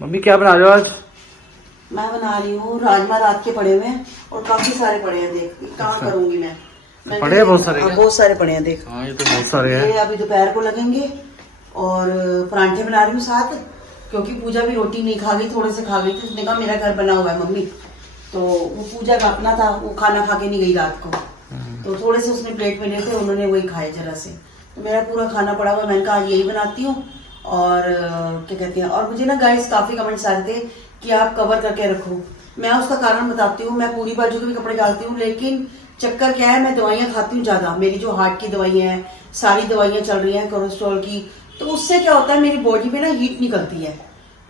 Mummy क्या बना रहे हो आज? मैं बना रही हूँ राजमा, रात के पड़े हुए हैं और काफी सारे पड़े हैं। देख कहाँ करूंगी मैं पड़े हैं बहुत सारे? बहुत सारे पड़े हैं। देख हाँ, ये तो बहुत सारे हैं। ये अभी दोपहर को लगेंगे। और परांठे बना रही हूँ साथ, क्योंकि पूजा भी रोटी नहीं खा गई, थोड़े से खा गई थी। उसने कहा मेरा घर बना हुआ है मम्मी, तो वो पूजा का अपना था, वो खाना खा के नहीं गई रात को, तो थोड़े से उसने प्लेट में लिए थे, उन्होंने वही खाए जरा से। तो मेरा पूरा खाना पड़ा हुआ, मैंने कहा यही बनाती हूँ। और क्या कहते हैं, और मुझे ना गाइस काफी कमेंट्स आ रहे थे कि आप कवर करके रखो। मैं उसका कारण बताती हूँ। मैं पूरी बाजू के भी कपड़े डालती हूँ, लेकिन चक्कर क्या है, मैं दवाइयाँ खाती हूँ ज्यादा। मेरी जो हार्ट की दवाइयाँ हैं, सारी दवाइयाँ चल रही हैं कोलेस्ट्रॉल की, तो उससे क्या होता है मेरी बॉडी में ना हीट निकलती है,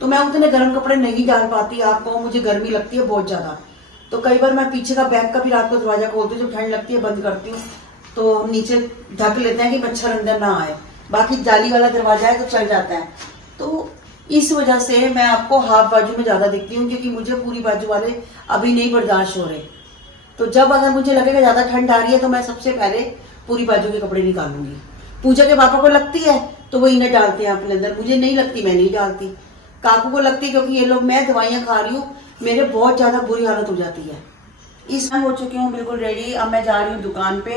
तो मैं उतने गर्म कपड़े नहीं डाल पाती। आपको मुझे गर्मी लगती है बहुत ज्यादा, तो कई बार मैं पीछे का बैग का भी रात को दरवाजा खोलती हूँ, जब ठंड लगती है बंद करती हूँ, तो हम नीचे ढक लेते हैं कि मच्छर अंदर ना आए। बाकी जाली वाला दरवाजा है तो चल जाता है। तो इस वजह से मैं आपको हाफ बाजू में ज्यादा दिखती हूँ, क्योंकि मुझे पूरी बाजू वाले अभी नहीं बर्दाश्त हो रहे। तो जब अगर मुझे लगेगा ज्यादा ठंड आ रही है, तो मैं सबसे पहले पूरी बाजू के कपड़े निकालूंगी। पूजा के पापा को लगती है तो वो इन्हें डालते हैं अपने अंदर, मुझे नहीं लगती, मैं नहीं डालती। काकू को लगती है, क्योंकि ये लोग, मैं दवाइयाँ खा रही हूँ, मेरे बहुत ज्यादा बुरी हालत हो जाती है। इस मैं हो चुकी हूँ बिल्कुल रेडी। अब मैं जा रही हूँ दुकान पे,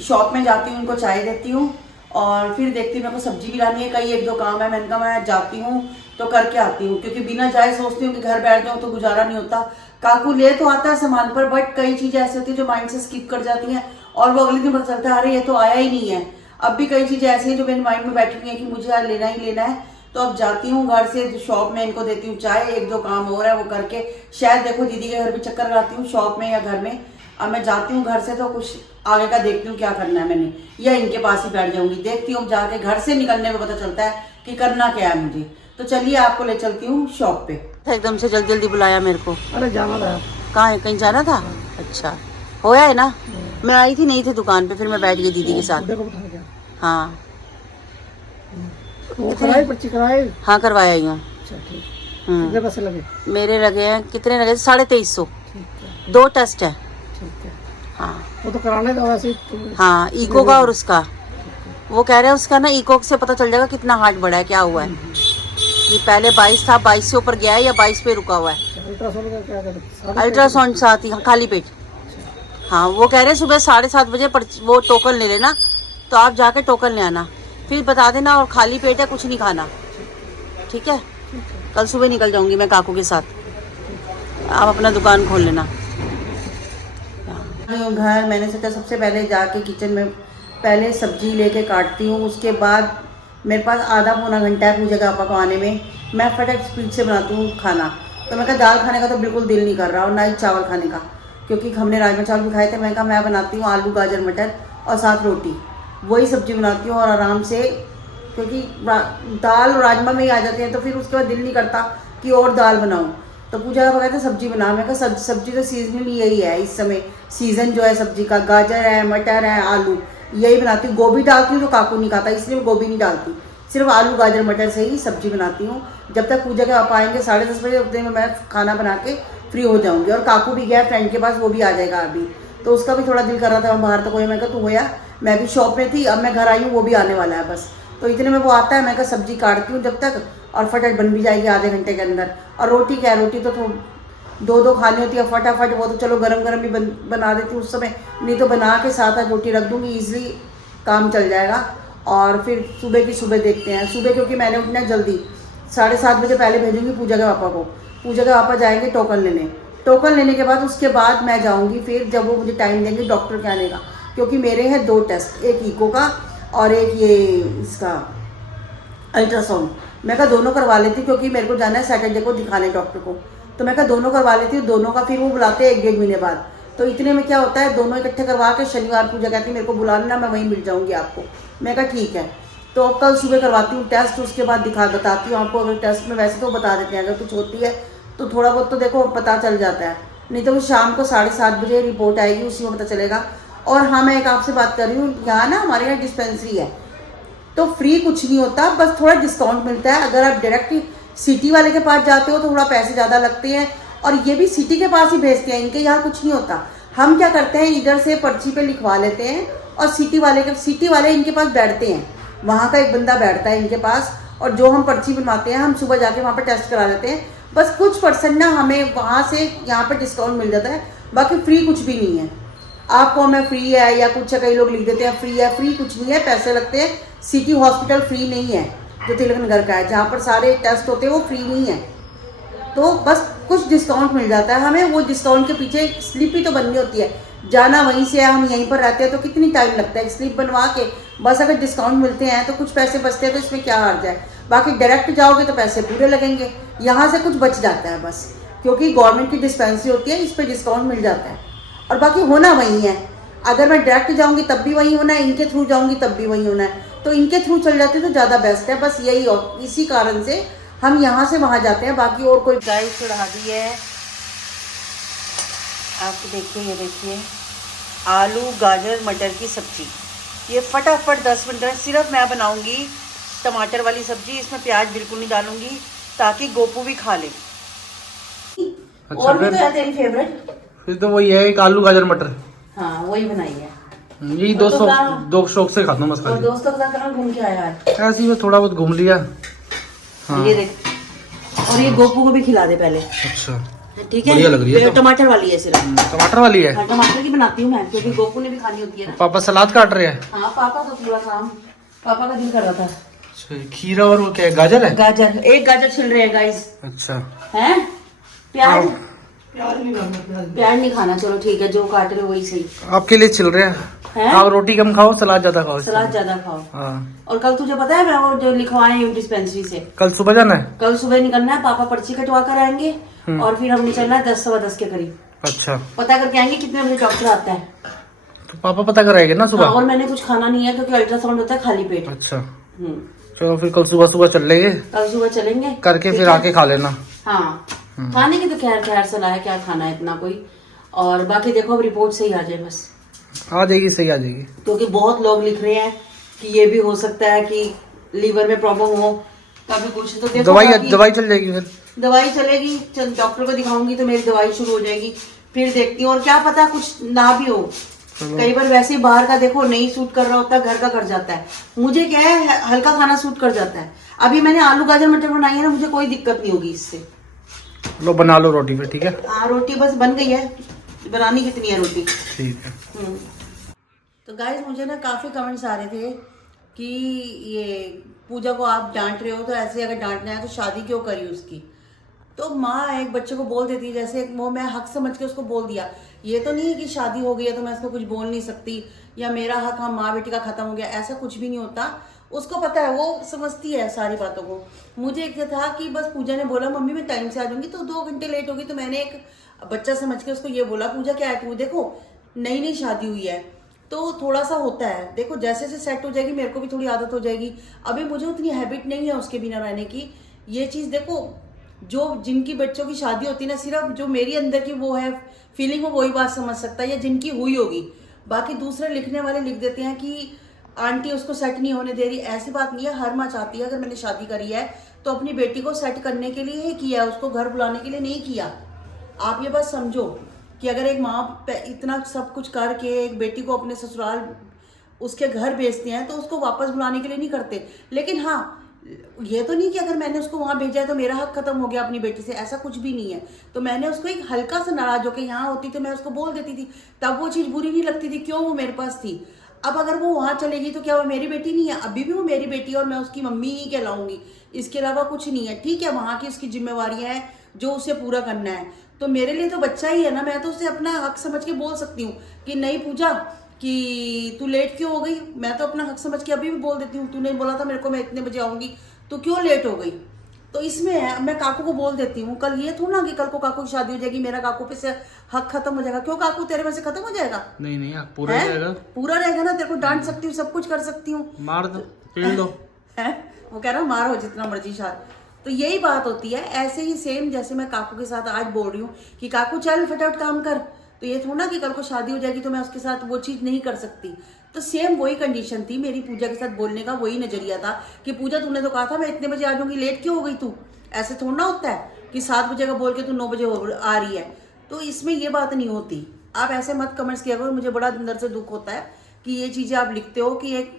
शॉप में जाती हूँ, उनको चाय देती हूँ और फिर देखती हूँ मेरे को सब्जी भी लानी है। कई एक दो काम है, मैंने कहा मैं जाती हूँ तो करके आती हूँ, क्योंकि बिना जाए सोचती हूँ कि घर बैठ जाऊँ तो गुजारा नहीं होता। काकू ले तो आता है सामान पर, बट कई चीजें ऐसी होती है जो माइंड से स्किप कर जाती हैं, और वो अगले दिन पता चलता है अरे ये तो आया ही नहीं है। अब भी कई चीजें ऐसी हैं जो मेरे माइंड में बैठी हुई है कि मुझे यार लेना ही लेना है। तो अब जाती हूँ घर से शॉप में, इनको देती हूँ चाय, एक दो काम हो रहा है वो करके, शायद देखो दीदी के घर भी चक्कर लगाती हूँ शॉप में या घर में। अब मैं जाती हूँ घर से तो कुछ आगे का देखती हूँ क्या करना है मैंने, या इनके पास ही बैठ जाऊंगी। देखती हूँ जाके, घर से निकलने में पता चलता है कि करना क्या है मुझे। तो चलिए आपको ले चलती हूँ शॉप पे। एकदम से जल्दी जल्दी बुलाया मेरे को। अरे जाना था। कहाँ है, कहीं जाना था? अच्छा होया है ना। मैं आई थी, नहीं थे दुकान पे, फिर मैं बैठ गई दीदी के साथ। देखो बता क्या हाँ वो कराए, पर्ची कराए। हाँ करवाया ही हूँ। अच्छा ठीक। कितने पैसे लगे? मेरे लगे हैं, कितने लगे? 2350। ठीक है 2 टेस्ट है। ठीक है। हाँ वो तो कराने दो वैसे हाँ, इको का और उसका। वो कह रहे हैं उसका ना इको से पता चल जाएगा कितना हार्ट बढ़ा है, क्या हुआ है। ये पहले 22 था, 22 से ऊपर गया है या 22 पे रुका हुआ है। अल्ट्रासाउंड का क्या करते? अल्ट्रासाउंड साथ ही, हाँ, खाली पेट। हाँ वो कह रहे हैं सुबह 7:30 बजे वो टोकन ले लेना, तो आप जाके टोकन ले आना, फिर बता देना, और खाली पेट है, कुछ नहीं खाना, ठीक है? कल सुबह निकल जाऊंगी मैं काकू के साथ, आप अपना दुकान खोल लेना। घर मैंने सोचा सबसे पहले जाके किचन में पहले सब्जी लेके काटती हूँ, उसके बाद मेरे पास आधा पौना घंटा है पूजा के पापा को आने में। मैं फटाफट स्पीड से बनाती हूँ खाना। तो मैं कहा दाल खाने का तो बिल्कुल दिल नहीं कर रहा, और ना ही चावल खाने का, क्योंकि हमने राजमा चावल भी खाए थे। मैं कहा मैं बनाती हूँ आलू गाजर मटर और साथ रोटी, वही सब्जी बनाती हूँ और आराम से, क्योंकि दाल और राजमा में ही आ जाते हैं, तो फिर उसके बाद दिल नहीं करता कि और दाल बनाऊँ। तो पूजा का कहते हैं सब्जी बना, मैं कहा सब्जी तो सीजनली यही है, इस समय सीजन जो है सब्जी का, गाजर है, मटर है, आलू, यही बनाती हूँ। गोभी डालती हूँ तो काकू नहीं खाता, इसलिए मैं गोभी नहीं डालती, सिर्फ आलू गाजर मटर से ही सब्जी बनाती हूँ। जब तक पूजा के पापा आएंगे 10:30 बजे, उतने में मैं खाना बना के फ्री हो जाऊँगी। और काकू भी गया फ्रेंड के पास, वो भी आ जाएगा अभी, तो उसका भी थोड़ा दिल कर रहा था मैं बाहर तक हो। मैं कहा तू होया, मैं भी शॉप में थी, अब मैं घर आई हूँ, वो भी आने वाला है बस। तो इतने में वो आता है, मैं कहा सब्जी काटती हूँ जब तक, और फटाफट बन भी जाएगी आधे घंटे के अंदर। और रोटी क्या है, रोटी तो दो खानी होती है फटाफट, वो तो चलो गरम गरम भी बना देती हूँ उस समय, नहीं तो बना के साथ रोटी रख दूँगी, ईजिली काम चल जाएगा। और फिर सुबह की सुबह देखते हैं। सुबह क्योंकि मैंने उठना जल्दी, 7:30 बजे पहले भेजूंगी पूजा के पापा को। पूजा के पापा जाएंगे टोकन लेने, टोकन लेने के बाद उसके बाद मैं जाऊंगी, फिर जब वो मुझे टाइम देंगे डॉक्टर के आने का, क्योंकि मेरे हैं 2 टेस्ट, एक इको का और एक ये इसका अल्ट्रासाउंड। मैं कहा दोनों करवा लेती, क्योंकि मेरे को जाना है सैटरडे को दिखाने डॉक्टर को, तो मैं कहा दोनों करवा लेती हूँ। दोनों का फिर वो बुलाते हैं 1-1.5 महीने बाद, तो इतने में क्या होता है, दोनों इकट्ठे करवा के शनिवार पूजा कहती है मेरे को बुला लेना, मैं वहीं मिल जाऊंगी आपको। मैं कहा ठीक है। तो कल सुबह करवाती हूँ टेस्ट, उसके बाद बताती हूँ आपको। अगर टेस्ट में वैसे तो बता देते हैं, अगर कुछ होती है तो थोड़ा बहुत तो देखो पता चल जाता है, नहीं तो शाम को 7:30 बजे रिपोर्ट आएगी, उसी में पता चलेगा। और हाँ मैं एक आपसे बात कर रही हूँ, यहाँ ना हमारे यहाँ डिस्पेंसरी है, तो फ्री कुछ नहीं होता, बस थोड़ा डिस्काउंट मिलता है। अगर आप डायरेक्ट सिटी वाले के पास जाते हो तो थोड़ा पैसे ज़्यादा लगते हैं, और ये भी सिटी के पास ही भेजते हैं, इनके यहाँ कुछ नहीं होता। हम क्या करते हैं, इधर से पर्ची पे लिखवा लेते हैं, और सिटी वाले इनके पास बैठते हैं, वहाँ का एक बंदा बैठता है इनके पास, और जो हम पर्ची बनवाते हैं हम सुबह जाके वहाँ पर टेस्ट करा देते हैं। बस कुछ % ना हमें वहाँ से यहाँ पर डिस्काउंट मिल जाता है, बाकी फ्री कुछ भी नहीं है। आपको हमें फ्री है या कुछ कई लोग लिख देते हैं फ्री है, फ्री कुछ नहीं है, पैसे लगते हैं। सिटी हॉस्पिटल फ्री नहीं है जो तिलक नगर का है, जहाँ पर सारे टेस्ट होते हैं वो फ्री नहीं है। तो बस कुछ डिस्काउंट मिल जाता है हमें, वो डिस्काउंट के पीछे स्लिप ही तो बननी होती है। जाना वहीं से है, हम यहीं पर रहते हैं तो कितनी टाइम लगता है स्लिप बनवा के। बस अगर डिस्काउंट मिलते हैं तो कुछ पैसे बचते हैं तो इसमें क्या हार्ज है। बाकी डायरेक्ट जाओगे तो पैसे पूरे लगेंगे, यहाँ से कुछ बच जाता है बस, क्योंकि गवर्नमेंट की डिस्पेंसरी होती है, इस पर डिस्काउंट मिल जाता है। और बाकी होना वही है, अगर मैं डायरेक्ट जाऊँगी तब भी वही होना है, इनके थ्रू जाऊँगी तब भी वही होना है, तो इनके थ्रू चल जाते तो ज़्यादा बेस्ट है। बस यही, और इसी कारण से हम यहाँ से वहाँ जाते हैं, बाकी और कोई गाय चढ़ा दी है। आप देखिए, ये देखिए आलू गाजर मटर की सब्जी, ये फटाफट 10 मिनट में सिर्फ मैं बनाऊंगी टमाटर वाली सब्जी, इसमें प्याज बिल्कुल नहीं डालूंगी ताकि गोपू भी खा ले। अच्छा, और भी तो है तेरी फेवरेट, फिर तो वही है, एक आलू गाजर मटर। हाँ वही बनाई है। यही तो दो शौक से खाता हूँ बस और खाली। दोस्तों के साथ कहाँ घूम के आया है? ऐसे ही बस थोड़ा बहुत घूम लिया। हाँ। ये देख, और ये गोपू को भी खिला दे पहले। अच्छा, ठीक है, बढ़िया लग रही है तो। टमाटर वाली है सिर्फ। टमाटर वाली है। हाँ, टमाटर की बनाती हूँ मैं, क्योंकि गोपू ने भी खानी होती है ना। पापा सलाद काट रहे हैं। हाँ, पापा का पूरा काम, पापा का दिल कर रहा था। अच्छा, खीरा और वो क्या है, गाजर है? गाजर, एक गाजर छिल रहे हैं गाइस। अच्छा, हैं? प्याज? प्याज नहीं खाना, प्याज नहीं खाना, चलो ठीक है, जो काट रहे हो वही सही आपके लिए छिल रहे हैं। हैं? आप रोटी कम खाओ, सलाद ज्यादा खाओ। सलाद ज्यादा खाओ। हाँ। और कल तुझे पता है मैं वो जो लिखवाए हैं डिस्पेंसरी से, कल सुबह जाना है। कल सुबह निकलना है, पापा पर्ची कटवा कर आएंगे और फिर हम निकलना है 10 सवा 10 के करीब। अच्छा, पता करके आएंगे कितने बजे डॉक्टर आता है। तो पापा पता कराएंगे ना सुबह। हाँ, और मैंने कुछ खाना नहीं है क्योंकि अल्ट्रासाउंड होता है खाली पेट। अच्छा, हम्म, चलो फिर कल सुबह सुबह चल लेंगे, कल सुबह चलेंगे करके ठीक फिर है? आके खा लेना। हाँ, खाने की तो खैर खैर सलाह है, क्या खाना है इतना कोई। और बाकी देखो अब रिपोर्ट सही आ जाए बस, आ जाएगी, सही आ जाएगी। क्योंकि बहुत लोग लिख रहे हैं कि ये भी हो सकता है कि लीवर में प्रॉब्लम हो, कभी कुछ। तो देखो दवाई चल जाएगी, फिर दवाई चलेगी, डॉक्टर को दिखाऊंगी तो मेरी दवाई शुरू हो जाएगी, फिर देखती हूँ। और क्या पता कुछ ना भी हो, कई बार वैसे ही बाहर का देखो नहीं सूट कर रहा होता, घर का कर जाता है। मुझे क्या है, हल्का खाना सूट कर जाता है। अभी मैंने आलू गाजर मटर बनाई है ना, मुझे कोई दिक्कत नहीं होगी इससे। लो बना लो रोटी फिर, ठीक है। हाँ, रोटी बस बन गई है, बनानी कितनी है रोटी। ठीक है। तो गाइस मुझे ना काफ़ी कमेंट्स आ रहे थे कि ये पूजा को आप डांट रहे हो, तो ऐसे अगर डांटना है तो शादी क्यों करी उसकी। तो माँ एक बच्चे को बोल देती है, जैसे वो मैं हक समझ के उसको बोल दिया। ये तो नहीं है कि शादी हो गई है तो मैं उसको कुछ बोल नहीं सकती, या मेरा हक हम माँ बेटी का खत्म हो गया, ऐसा कुछ भी नहीं होता। उसको पता है, वो समझती है सारी बातों को। मुझे एक था कि बस पूजा ने बोला मम्मी मैं टाइम से आ जाऊंगी, तो 2 घंटे लेट होगी, तो मैंने एक बच्चा समझ के उसको ये बोला, पूजा क्या है तू, देखो नई नई शादी हुई है तो थोड़ा सा होता है, देखो जैसे जैसे सेट हो जाएगी मेरे को भी थोड़ी आदत हो जाएगी। अभी मुझे उतनी हैबिट नहीं है उसके बिना रहने की। ये चीज़ देखो, जो जिनकी बच्चों की शादी होती है ना, सिर्फ जो मेरी अंदर की वो है फीलिंग, वो वही बात समझ सकता है, या जिनकी हुई होगी। बाकी दूसरे लिखने वाले लिख देते हैं कि आंटी उसको सेट नहीं होने दे रही, ऐसी बात नहीं है। हर माँ चाहती है अगर मैंने शादी करी है तो अपनी बेटी को सेट करने के लिए ही किया, उसको घर बुलाने के लिए नहीं किया। आप ये बात समझो कि अगर एक माँ इतना सब कुछ करके एक बेटी को अपने ससुराल उसके घर भेजते हैं तो उसको वापस बुलाने के लिए नहीं करते। लेकिन हाँ, ये तो नहीं कि अगर मैंने उसको वहाँ भेजा है तो मेरा हक खत्म हो गया अपनी बेटी से, ऐसा कुछ भी नहीं है। तो मैंने उसको एक हल्का सा नाराज होकर यहाँ होती तो मैं उसको बोल देती थी, तब वो चीज़ बुरी नहीं लगती थी, क्यों वो मेरे पास थी। अब अगर वो वहाँ चलेगी तो क्या वो मेरी बेटी नहीं है? अभी भी वो मेरी बेटी है और मैं उसकी मम्मी ही कहलाऊंगी, इसके अलावा कुछ नहीं है। ठीक है, वहाँ की उसकी जिम्मेवारियाँ हैं जो उसे पूरा करना है, तो मेरे लिए तो बच्चा ही है ना, मैं तो उसे अपना हक समझ के बोल सकती हूँ कि नहीं पूजा कि तू लेट क्यों हो गई। मैं तो अपना हक समझ के अभी भी बोल देती हूँ, तूने बोला था मेरे को मैं इतने बजे आऊँगी, तो क्यों लेट हो गई। तो इसमें है, मैं काकू को बोल देती हूँ। कल ये थोड़ा ना कि कल को काकू की शादी हो जाएगी, मेरा काकू पे से हक खत्म हो जाएगा। क्यों काकू तेरे में से खत्म हो जाएगा? नहीं नहीं, पूरा रहेगा, पूरा रहेगा ना। तेरे को डांट सकती हूँ, सब कुछ कर सकती हूँ, मार दो, पेल दो। वो कह रहा मारो जितना मर्जी शाद। तो यही बात होती है। ऐसे ही सेम जैसे मैं काकू के साथ आज बोल रही हूँ कि काकू चल फटाफट काम कर, तो ये थोड़ा कि कल को शादी हो जाएगी तो मैं उसके साथ वो चीज़ नहीं कर सकती। तो सेम वही कंडीशन थी मेरी पूजा के साथ बोलने का, वही नजरिया था कि पूजा तूने तो कहा था मैं इतने बजे आ जाऊंगी, लेट क्यों हो गई तू। ऐसे थोड़ा होता है कि 7 बजे का बोल के तू 9 बजे आ रही है। तो इसमें ये बात नहीं होती। आप ऐसे मत कमेंट्स किया करो, मुझे बड़ा अंदर से दुख होता है कि ये चीज़ें आप लिखते हो कि एक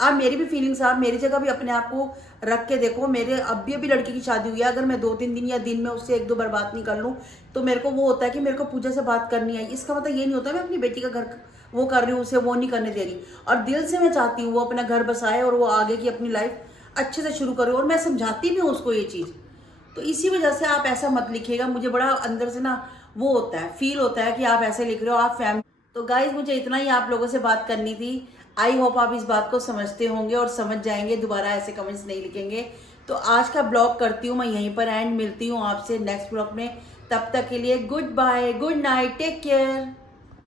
आप मेरी भी फीलिंग्स, आप मेरी जगह भी अपने आप को रख के देखो। मेरे अभी लड़की की शादी हुई है, अगर मैं 2-3 दिन या दिन में उससे 1-2 बार बात नहीं कर लूँ तो मेरे को वो होता है कि मेरे को पूजा से बात करनी है। इसका मतलब ये नहीं होता मैं अपनी बेटी का घर वो कर रही हूँ, उसे वो नहीं करने दे रही। और दिल से मैं चाहती हूँ वो अपना घर बसाए और वो आगे की अपनी लाइफ अच्छे से शुरू करे, और मैं समझाती भी हूँ उसको ये चीज़। तो इसी वजह से आप ऐसा मत लिखिएगा, मुझे बड़ा अंदर से ना वो होता है, फील होता है कि आप ऐसे लिख रहे हो, आप फैमिली। तो गाइज मुझे इतना ही आप लोगों से बात करनी थी। आई होप आप इस बात को समझते होंगे और समझ जाएंगे, दोबारा ऐसे कमेंट्स नहीं लिखेंगे। तो आज का ब्लॉग करती हूँ मैं यहीं पर एंड, मिलती हूँ आपसे नेक्स्ट ब्लॉग में। तब तक के लिए goodbye, good night, take care.